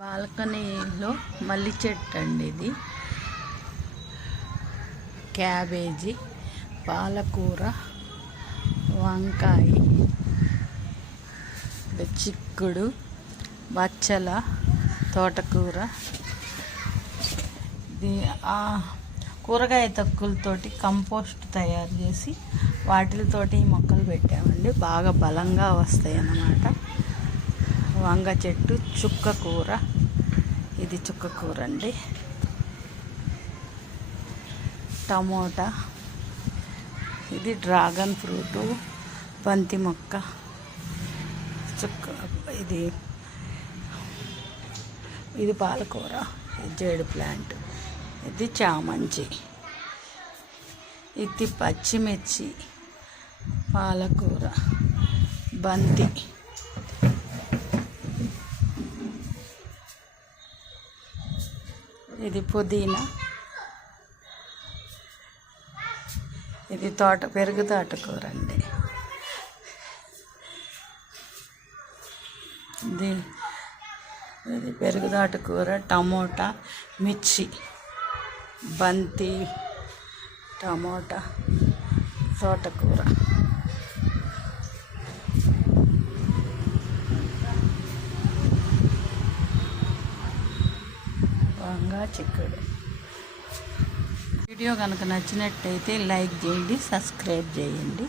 బాల్కనీలో మల్లి చెట్టు అండి ఇది. క్యాబేజీ, పాలకూర, వంకాయ, చిక్కుడు, బచ్చల, తోటకూర. ఇది కూరగాయ తొక్కులతోటి కంపోస్ట్ తయారు చేసి వాటితోటి మొక్కలు పెట్టామండి. బాగా బలంగా వస్తాయి అన్నమాట. వంగ చెట్టు, చుక్క కూర, ఇది చుక్క కూర అండి. టమోటా, ఇది డ్రాగన్ ఫ్రూటు, బంతి మొక్క, ఇది పాలకూర, జేడు ప్లాంట్, ఇది చామంతి, ఇది పచ్చిమిర్చి, పాలకూర, బంతి, ఇది పుదీనా, ఇది పెరుగు తోటకూర అండి. ఇది పెరుగు తోటకూర, టమోటా, మిర్చి, బంతి, టమోటా, తోటకూర, వంగ, చిక్కుడు. వీడియో కనుక నచ్చినట్టయితే లైక్ చేయండి, సబ్స్క్రైబ్ చేయండి.